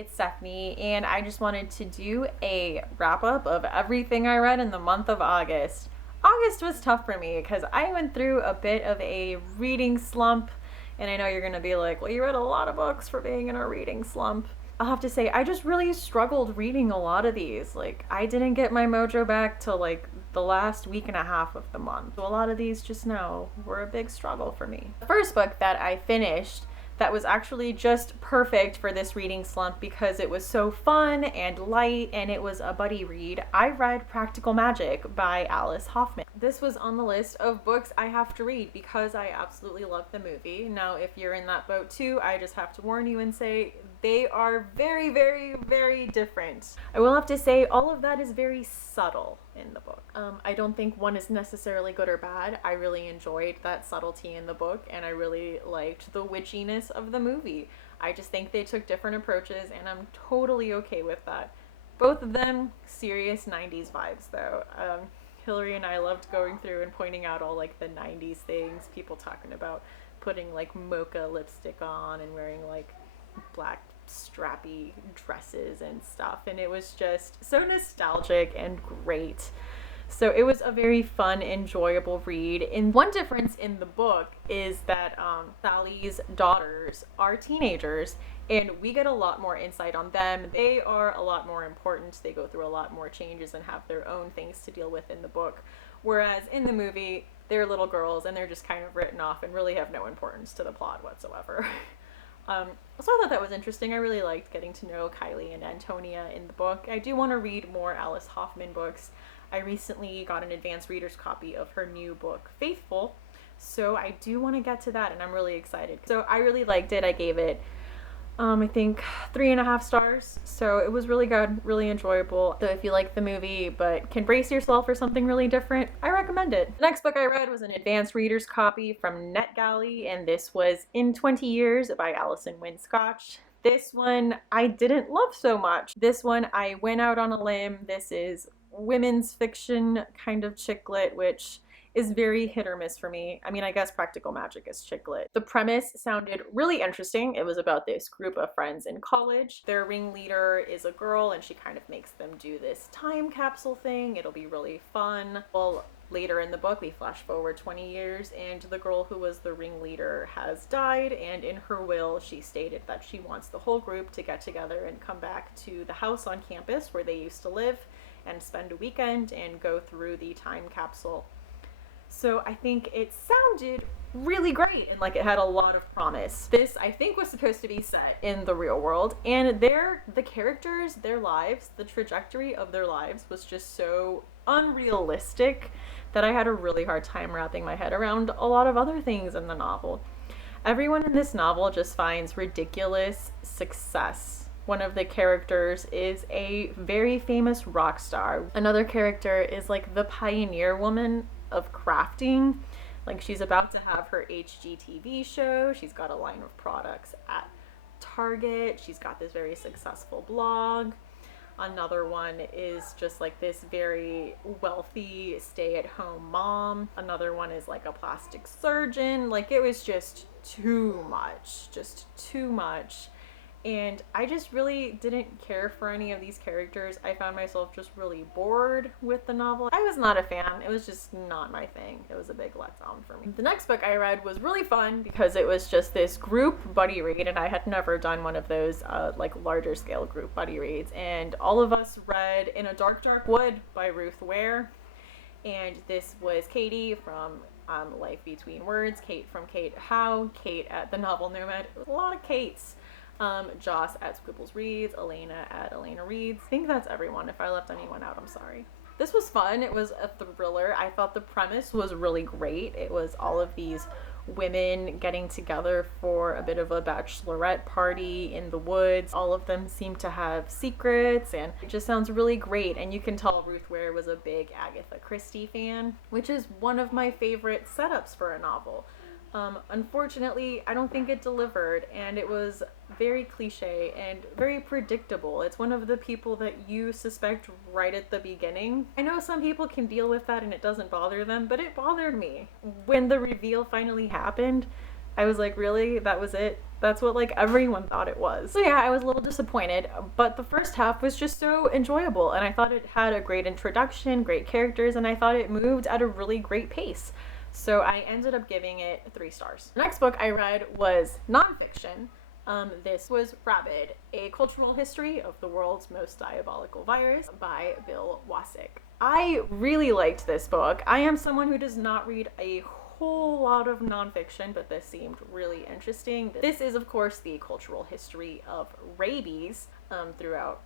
it's Stephanie, and I just wanted to do a wrap up of everything I read in the month of August. August was tough for me because I went through a bit of a reading slump, and I know you're gonna be like, well, you read a lot of books for being in a reading slump. I'll have to say, I just really struggled reading a lot of these. Like, I didn't get my mojo back till like the last week and a half of the month. So a lot of these just now were a big struggle for me. The first book that I finished that was actually just perfect for this reading slump because it was so fun and light and it was a buddy read. I read Practical Magic by Alice Hoffman. This was on the list of books I have to read because I absolutely love the movie. Now, if you're in that boat too, I just have to warn you and say they are very, very, very different. I will have to say all of that is very subtle in the book. I don't think one is necessarily good or bad. I really enjoyed that subtlety in the book and I really liked the witchiness of the movie. I just think they took different approaches and I'm totally okay with that. Both of them serious 90s vibes though. Hilary and I loved going through and pointing out all like the 90s things, people talking about putting like mocha lipstick on and wearing like black strappy dresses and stuff, and it was just so nostalgic and great. So it was a very fun, enjoyable read. And one difference in the book is that Sally's daughters are teenagers and we get a lot more insight on them. They are a lot more important. They go through a lot more changes and have their own things to deal with in the book. Whereas in the movie, they're little girls and they're just kind of written off and really have no importance to the plot whatsoever. So I thought that was interesting. I really liked getting to know Kylie and Antonia in the book. I do want to read more Alice Hoffman books. I recently got an advanced reader's copy of her new book, Faithful, so I do want to get to that and I'm really excited. So I really liked it. I gave it, I think 3.5 stars, so it was really good, really enjoyable. So if you like the movie but can brace yourself for something really different, I recommend it. The next book I read was an advanced reader's copy from NetGalley, and this was In 20 Years by Alison Wynne Scotch. This one I didn't love so much. This one I went out on a limb. This is women's fiction kind of chick lit, which is very hit or miss for me. I mean, I guess Practical Magic is chick lit. The premise sounded really interesting. It was about this group of friends in college. Their ringleader is a girl and she kind of makes them do this time capsule thing. It'll be really fun. Well, later in the book, we flash forward 20 years and the girl who was the ringleader has died, and in her will, she stated that she wants the whole group to get together and come back to the house on campus where they used to live and spend a weekend and go through the time capsule. So I think it sounded really great and like it had a lot of promise. This I think was supposed to be set in the real world, and the characters, their lives, the trajectory of their lives was just so unrealistic that I had a really hard time wrapping my head around a lot of other things in the novel. Everyone in this novel just finds ridiculous success. One of the characters is a very famous rock star. Another character is like the pioneer woman of crafting. Like, she's about to have her HGTV show. She's got a line of products at Target. She's got this very successful blog. Another one is just like this very wealthy stay-at-home mom. Another one is like a plastic surgeon. Like, it was just too much. And I just really didn't care for any of these characters. I found myself just really bored with the novel. I was not a fan. It was just not my thing. It was a big letdown for me. The next book I read was really fun because it was just this group buddy read, and I had never done one of those like larger scale group buddy reads. And all of us read In a Dark, Dark Wood by Ruth Ware. And this was Katie from Life Between Words, Kate from Howe, Kate at the novel Nomad. It was a lot of Kates. Joce at Squibbles Reads, Elena at Elena Reads. I think that's everyone. If I left anyone out, I'm sorry. This was fun. It was a thriller. I thought the premise was really great. It was all of these women getting together for a bit of a bachelorette party in the woods. All of them seem to have secrets, and it just sounds really great. And you can tell Ruth Ware was a big Agatha Christie fan, which is one of my favorite setups for a novel. Unfortunately, I don't think it delivered, and it was very cliche and very predictable. It's one of the people that you suspect right at the beginning. I know some people can deal with that and it doesn't bother them, but it bothered me. When the reveal finally happened, I was like, really? That was it? That's what like everyone thought it was. So yeah, I was a little disappointed, but the first half was just so enjoyable, and I thought it had a great introduction, great characters, and I thought it moved at a really great pace. So I ended up giving it 3 stars. The next book I read was nonfiction. This was Rabid, A Cultural History of the World's Most Diabolical Virus by Bill Wasick. I really liked this book. I am someone who does not read a whole lot of nonfiction, but this seemed really interesting. This is, of course, the cultural history of rabies throughout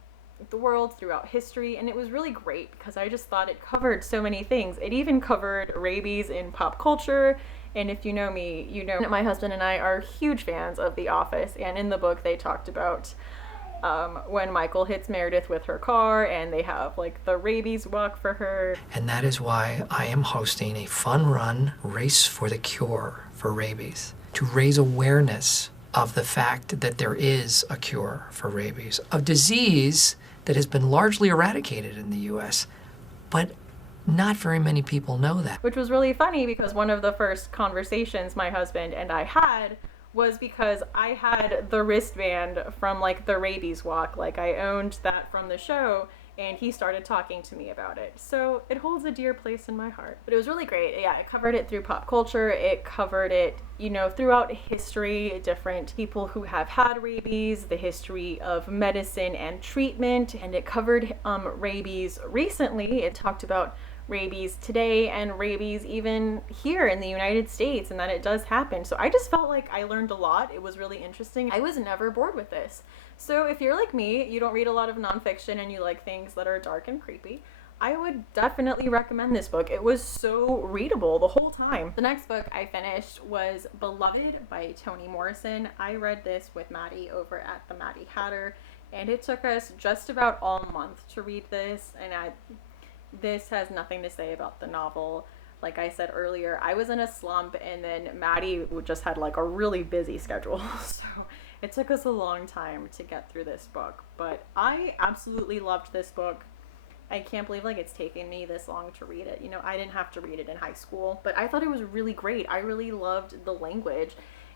the world, throughout history, and it was really great because I just thought it covered so many things. It even covered rabies in pop culture, and if you know me, you know that my husband and I are huge fans of The Office, and in the book they talked about when Michael hits Meredith with her car, and they have like the rabies walk for her. And that is why I am hosting a fun-run race for the cure for rabies, to raise awareness of the fact that there is a cure for rabies, a disease that has been largely eradicated in the U.S., but not very many people know that. Which was really funny because one of the first conversations my husband and I had was because I had the wristband from like the rabies walk, like I owned that from the show, and he started talking to me about it. So it holds a dear place in my heart. But it was really great. Yeah, it covered it through pop culture. It covered it, you know, throughout history, different people who have had rabies, the history of medicine and treatment, and it covered rabies recently. It talked about rabies today and rabies even here in the United States, and that it does happen. So I just felt like I learned a lot. It was really interesting. I was never bored with this. So if you're like me, you don't read a lot of nonfiction and you like things that are dark and creepy, I would definitely recommend this book. It was so readable the whole time. The next book I finished was Beloved by Toni Morrison. I read this with Maddie over at the Maddie Hatter, and it took us just about all month to read this, and this has nothing to say about the novel. Like I said earlier, I was in a slump, and then Maddie just had like a really busy schedule. So it took us a long time to get through this book, but I absolutely loved this book. I can't believe like it's taken me this long to read it. You know, I didn't have to read it in high school, but I thought it was really great. I really loved the language.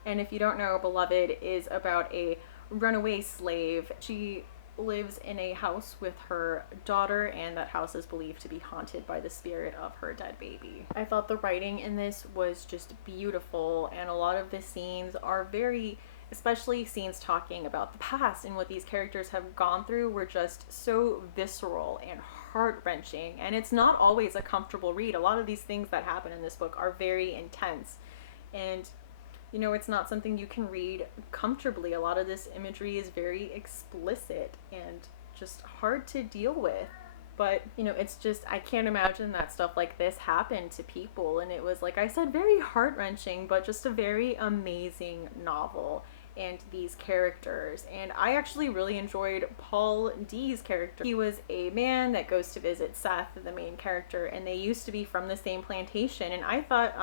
And if you don't know, Beloved is about a runaway slave. She lives in a house with her daughter, and that house is believed to be haunted by the spirit of her dead baby. I thought the writing in this was just beautiful, and a lot of the scenes are very, especially scenes talking about the past and what these characters have gone through, were just so visceral and heart-wrenching, and it's not always a comfortable read. A lot of these things that happen in this book are very intense, and you know, it's not something you can read comfortably. A lot of this imagery is very explicit and just hard to deal with. But, you know, it's just, I can't imagine that stuff like this happened to people. And it was, like I said, very heart-wrenching, but just a very amazing novel. And these characters. And I actually really enjoyed Paul D's character. He was a man that goes to visit Seth, the main character, and they used to be from the same plantation. And I thought,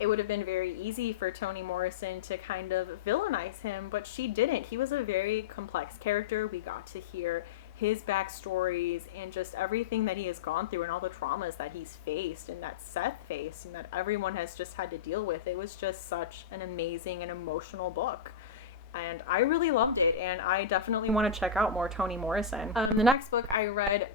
it would have been very easy for Toni Morrison to kind of villainize him, but she didn't. He was a very complex character. We got to hear his backstories and just everything that he has gone through and all the traumas that he's faced and that Seth faced and that everyone has just had to deal with. It was just such an amazing and emotional book. And I really loved it, and I definitely want to check out more Toni Morrison. The next book I read,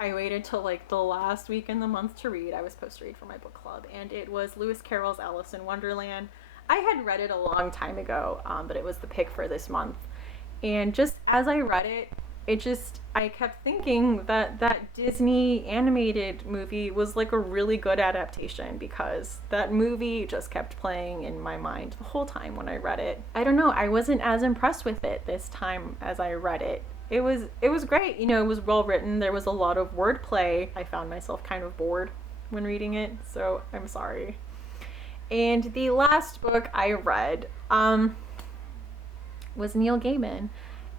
I waited till like the last week in the month to read. I was supposed to read for my book club, and it was Lewis Carroll's Alice in Wonderland. I had read it a long time ago, but it was the pick for this month. And just as I read it, I kept thinking that that Disney animated movie was like a really good adaptation, because that movie just kept playing in my mind the whole time when I read it. I don't know, I wasn't as impressed with it this time as I read it. It was great, you know, it was well written. There was a lot of wordplay. I found myself kind of bored when reading it, so I'm sorry. And the last book I read was Neil Gaiman.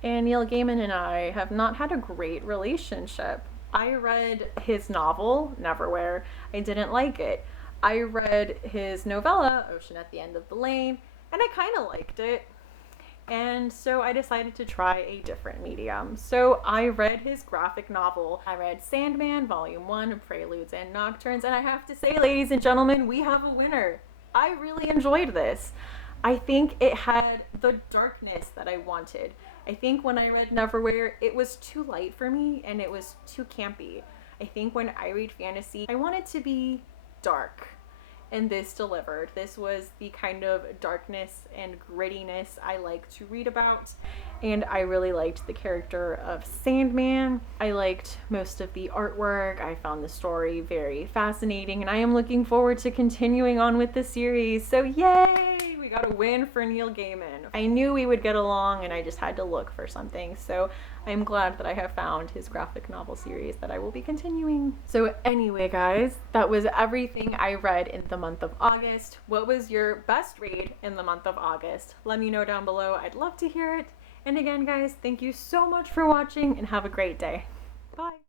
And Neil Gaiman and I have not had a great relationship. I read his novel, Neverwhere. I didn't like it. I read his novella, Ocean at the End of the Lane, and I kind of liked it. And so I decided to try a different medium. So I read his graphic novel. I read Sandman, Volume 1, Preludes and Nocturnes, and I have to say, ladies and gentlemen, we have a winner. I really enjoyed this. I think it had the darkness that I wanted. I think when I read Neverwhere, it was too light for me and it was too campy. I think when I read fantasy, I want it to be dark. And this delivered. This was the kind of darkness and grittiness I like to read about. And I really liked the character of Sandman. I liked most of the artwork. I found the story very fascinating, and I am looking forward to continuing on with the series. So yay! We got a win for Neil Gaiman. I knew we would get along, and I just had to look for something. So I'm glad that I have found his graphic novel series that I will be continuing. So anyway, guys, that was everything I read in the month of August. What was your best read in the month of August? Let me know down below. I'd love to hear it. And again, guys, thank you so much for watching and have a great day. Bye.